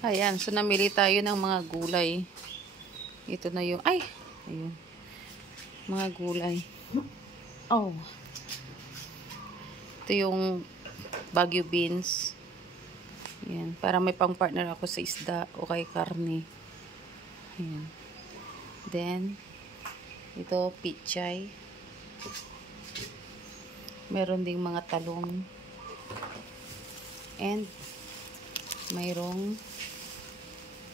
Ayan, so namili tayo ng mga gulay. Ito na yung, ay, ayun, mga gulay. Oh, ito yung Baguio beans. Ayan, para may pang partner ako sa isda o kay karne. Ayan. Then, ito, pichay. Meron ding mga talong. And, mayroong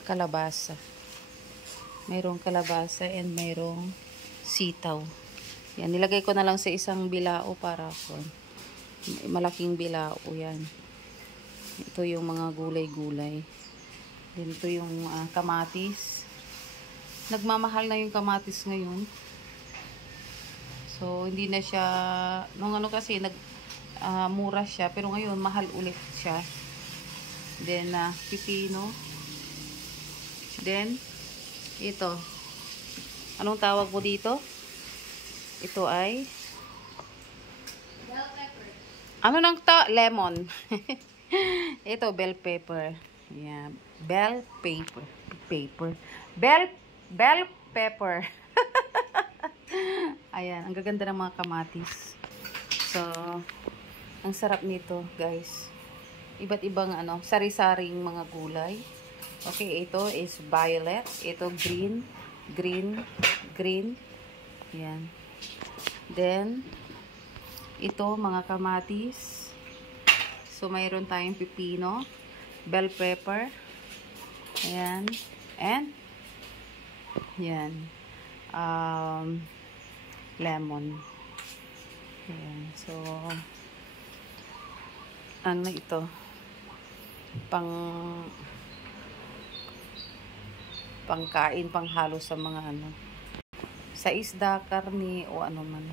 kalabasa. Mayroong kalabasa and mayroong sitaw. Yan, nilagay ko na lang sa isang bilao para malaking bilao yan. Ito yung mga gulay-gulay. Then ito yung kamatis. Nagmamahal na yung kamatis ngayon. So, hindi na siya, nung ano kasi, mura siya. Pero ngayon, mahal ulit siya. Then, pipino. Then, ito. Anong tawag mo dito? Ito ay bell pepper. Ano nang lemon. Ito, bell pepper. Yeah. Bell pepper. Bell pepper. Ayan. Ang gaganda ng mga kamatis. So, ang sarap nito, guys. Iba't ibang sari-saring mga gulay. Okay, ito is violet. Ito green. Ayan. Then, ito mga kamatis. So, mayroon tayong pipino, bell pepper. Ayan. And, ayan. Lemon. Ayan. So, ano ito? Pangkain, panghalo sa mga sa isda, karne, o ano man.